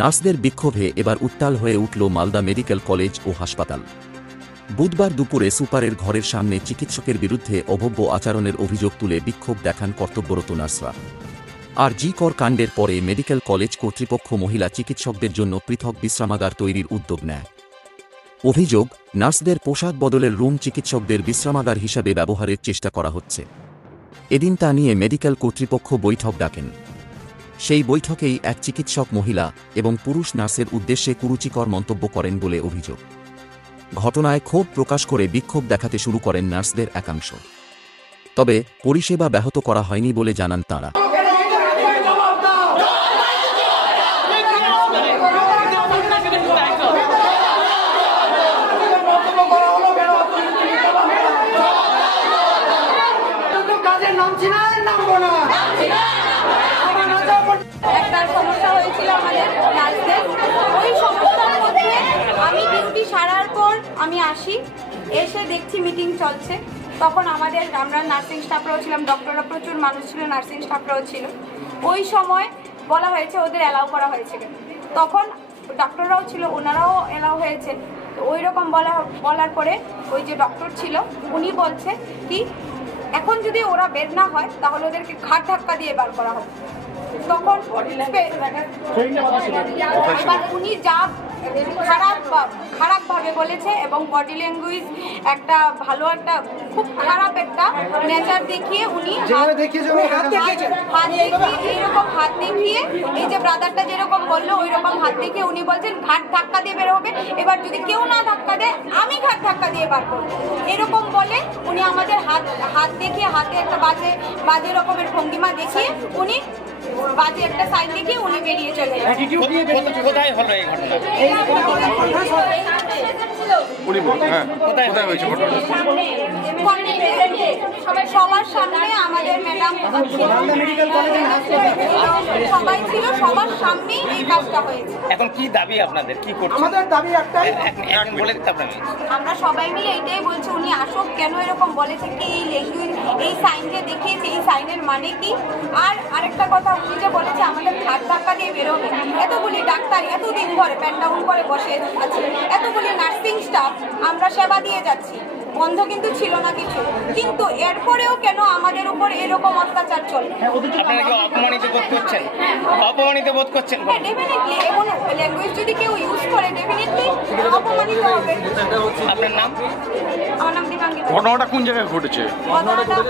নার্সদের বিক্ষোভে এবার উত্তাল হয়ে উঠল মালদা মেডিকেল কলেজ ও হাসপাতাল। বুধবার দুপুরে সুপারের ঘরের সামনে চিকিৎসকের বিরুদ্ধে অভব্য আচরণের অভিযোগ তুলে বিক্ষোভ দেখান কর্তব্যরত নার্সরা। আর জি কর কাণ্ডের পরে মেডিকেল কলেজ কর্তৃপক্ষ মহিলা চিকিৎসকদের জন্য পৃথক বিশ্রামাগার তৈরির উদ্যোগ নেয়। অভিযোগ, নার্সদের পোশাক বদলের রুম চিকিৎসকদের বিশ্রামাগার হিসাবে ব্যবহারের চেষ্টা করা হচ্ছে। এদিন তা নিয়ে মেডিকেল কর্তৃপক্ষ বৈঠক ডাকেন। সেই বৈঠকেই এক চিকিৎসক মহিলা এবং পুরুষ নার্সের উদ্দেশ্যে কুরুচিকর মন্তব্য করেন বলে অভিযোগ। ঘটনায় ক্ষোভ প্রকাশ করে বিক্ষোভ দেখাতে শুরু করেন নার্সদের একাংশ। তবে পরিষেবা ব্যাহত করা হয়নি বলে জানান তাঁরা। একটা সমস্যা হয়েছিল আমাদের নার্সদের, ওই সমস্যার মধ্যে আমি ডিউটি সারার পর আমি আসি, এসে দেখছি মিটিং চলছে। তখন আমরা নার্সিং স্টাফরাও ছিলাম, ডক্টররা প্রচুর মানুষ ছিল, নার্সিং স্টাফরাও ছিল। ওই সময় বলা হয়েছে ওদের অ্যালাউ করা হয়েছে, তখন ডক্টররাও ছিল, ওনারাও অ্যালাউ হয়েছে। তো ওই রকম বলার পরে ওই যে ডক্টর ছিল উনি বলছে কি এখন যদি ওরা বের না হয় তাহলে ওদেরকে ঘাট ধাক্কা দিয়ে বার করা হবে। তখন এবার উনি যা খারাপভাবে বলেছে এবং বডি ল্যাঙ্গুয়েজ একটা ভালো একটা খুব খারাপ একটা নেচার দেখিয়ে উনি এইরকম হাত দেখিয়ে এই যে ব্রাদারটা যেরকম বললো ওই রকম হাত দেখিয়ে উনি বলছেন ঘাট ধাক্কা দিয়ে বের হবে, এবার যদি কেউ না ধাক্কা দেয় আমি ঘাট ধাক্কা দিয়ে বার করবো, এরকম বলে উনি আমাদের হাত দেখিয়ে হাতে একটা বাজে রকমের ভঙ্গিমা দেখিয়ে উনি বাজে একটা সাইন দেখিয়ে উনি বেরিয়ে চলে যায়। সবার সামনে আমাদের ম্যাডাম সবাই ছিল, সবার সামনেই এই কাজটা হয়েছে। এখন কি দাবি আপনাদের, কি করছেন? আমাদের দাবি একটাই, বলে দিতে আপনাদের আমরা সবাই মিলে এটাই বলছি উনি আসুক, কেন এরকম বলেছে কি এই ল্যাঙ্গুয়েজ এই সাইন যে দেখিয়েছে এই সাইনের মানে কি। আর আরেকটা কথা উনি যে বলেছে আমাদের ঘাট ধাক্কা দিয়ে বেরোবে, এতগুলি ডাক্তার এতদিন ধরে প্যান ডাউন করে বসে আছে, এতগুলি নার্সিং স্টাফ আমরা সেবা দিয়ে যাচ্ছি, বন্ধ কিন্তু ছিল না কিছু, কিন্তু এরপরেও কেন আমাদের উপর এরকম অত্যাচার চলে? আপনারা কি অপমানিত বোধ করছেন? অপমানিত বোধ করছেন? ডেফিনেটলি এমন ল্যাঙ্গুয়েজ যদি কেউ ইউজ করে ডেফিনেটলি অপমানিত হবে। আপনার নাম? আমার নাম দীপাঙ্কিতা। ঘটনাটা কোন জায়গায় ঘটেছে?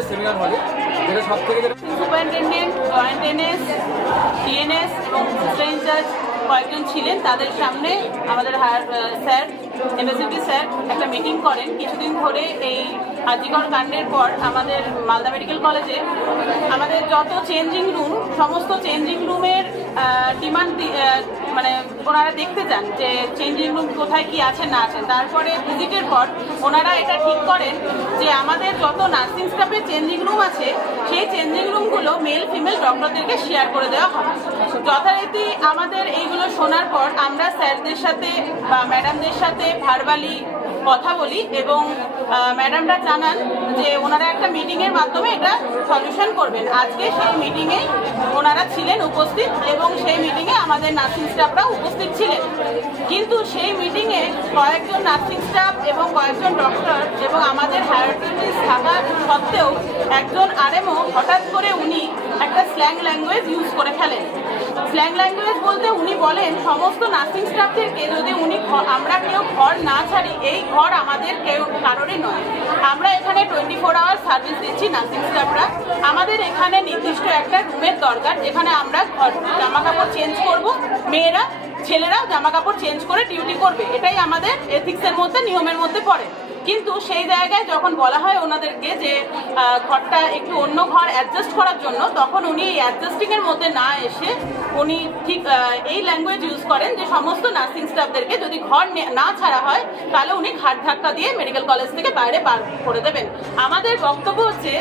সেমিনার হলে যেটা সব থেকে সুপারিনটেন্ডেন্ট, জয়েন্ট এনএস, টিএনএস এবং সিস্টার ইনচার্জ কয়েকজন ছিলেন, তাদের সামনে আমাদের স্যার এমএসএমপি স্যার একটা মিটিং করেন। কিছুদিন ধরে এই আজিকর কাণ্ডের পর আমাদের মালদা মেডিকেল কলেজে আমাদের যত চেঞ্জিং রুম, সমস্ত চেঞ্জিং রুমের ডিমান্ড মানে ওনারা দেখতে চান যে চেঞ্জিং রুম কোথায় কি আছে না আছে। তারপরে ভিজিটের পর ওনারা এটা ঠিক করেন যে আমাদের যত নার্সিং স্টাফের চেঞ্জিং রুম আছে সেই চেঞ্জিং রুমগুলো মেল ফিমেল ডক্টরদেরকে শেয়ার করে দেওয়া হবে। যথারীতি আমাদের এইগুলো শোনার পর আমরা স্যারদের সাথে বা ম্যাডামদের সাথে ভার্বালি কথা বলি এবং ম্যাডামরা জানান যে ওনারা একটা মিটিংয়ের মাধ্যমে এটা সলিউশন করবেন। আজকে সেই মিটিংয়ে ওনারা ছিলেন উপস্থিত এবং সেই মিটিংয়ে আমাদের নার্সিং স্টাফরাও উপস্থিত ছিলেন, কিন্তু সেই মিটিংয়ে কয়েকজন নার্সিং স্টাফ এবং কয়েকজন ডক্টর এবং আমাদের হায়ারটিস্ট থাকা সত্ত্বেও একজন আরএমও হঠাৎ করে উনি একটা স্ল্যাং ল্যাঙ্গুয়েজ ইউজ করে ফেলেন। স্ল্যাং ল্যাঙ্গুয়েজ বলতে উনি বলেন সমস্ত নার্সিং স্টাফদেরকে যদি আমরা কেউ ঘর না ছাড়ি, এই ঘর আমাদের কেউ কারোরই নয়, আমরা এখানে 24 আওয়ার সার্ভিস দিচ্ছি নার্সিং স্টাফরা, আমাদের এখানে নির্দিষ্ট একটা রুমের দরকার যেখানে আমরা জামা কাপড় চেঞ্জ করবো, মেয়েরা ছেলেরাও জামা কাপড় চেঞ্জ করে ডিউটি করবে, এটাই আমাদের এথিক্সের মধ্যে নিয়মের মধ্যে পড়ে। কিন্তু সেই জায়গায় যখন বলা হয় ওনাদেরকে যে ঘরটা একটু অন্য ঘর অ্যাডজাস্ট করার জন্য, তখন উনি এই অ্যাডজাস্টিংয়ের মধ্যে না এসে উনি ঠিক এই ল্যাঙ্গুয়েজ ইউজ করেন যে সমস্ত নার্সিং স্টাফদেরকে যদি ঘর না ছাড়া হয় তাহলে উনি ঘাট ধাক্কা দিয়ে মেডিকেল কলেজ থেকে বাইরে বার করে দেবেন। আমাদের বক্তব্য হচ্ছে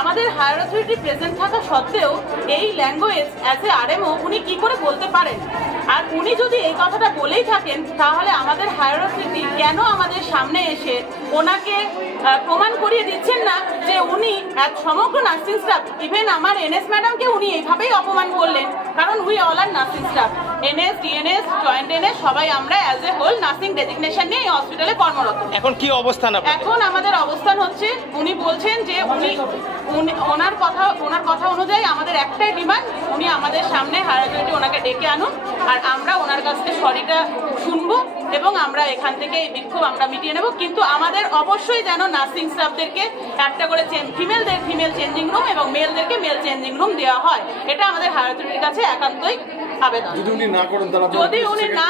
আমাদের হায়ার অথরিটি প্রেজেন্ট থাকা সত্ত্বেও এই ল্যাঙ্গুয়েজ অ্যাজ এ আরএমও উনি কি করে বলতে পারেন? আর উনি যদি এই কথাটা বলেই থাকেন তাহলে আমাদের হায়ার অথরিটি কেন আমাদের সামনে এসে ওনাকে প্রমাণ করিয়ে দিচ্ছেন না যে উনি সমগ্র নার্সিং স্টাফ, ইভেন আমার এনএস ম্যাডামকে উনি এইভাবেই অপমান করলেন, কারণ we all are nursing staff. NS DNS joint NS সবাই আমরা as a whole nursing designation নিয়ে এই হসপিটালে কর্মরত। এখন কি অবস্থান আপনার? এখন আমাদের অবস্থান হচ্ছে উনি বলছেন যে ওনার কথা অনুযায়ী আমাদের একটাই ডিমান্ড, উনি আমাদের সামনে হায়ার অথরিটি ওনাকে ডেকে আনুন, আর আমরা ওনার কাছ থেকে সরিটা শুনবো এবং আমরা এখান থেকে এই বিক্ষোভ আমরা মিটিয়ে নেব। কিন্তু আমাদের অবশ্যই যেন নার্সিং স্টাফদেরকে একটা করে ফিমেলদের ফিমেল চেঞ্জিং রুম এবং মেলদেরকে মেল চেঞ্জিং রুম দেওয়া হয়, এটা আমাদের হায়ার অথরিটির কাছে একান্তই আবেদন। যদি উনি না করেন যদি উনি না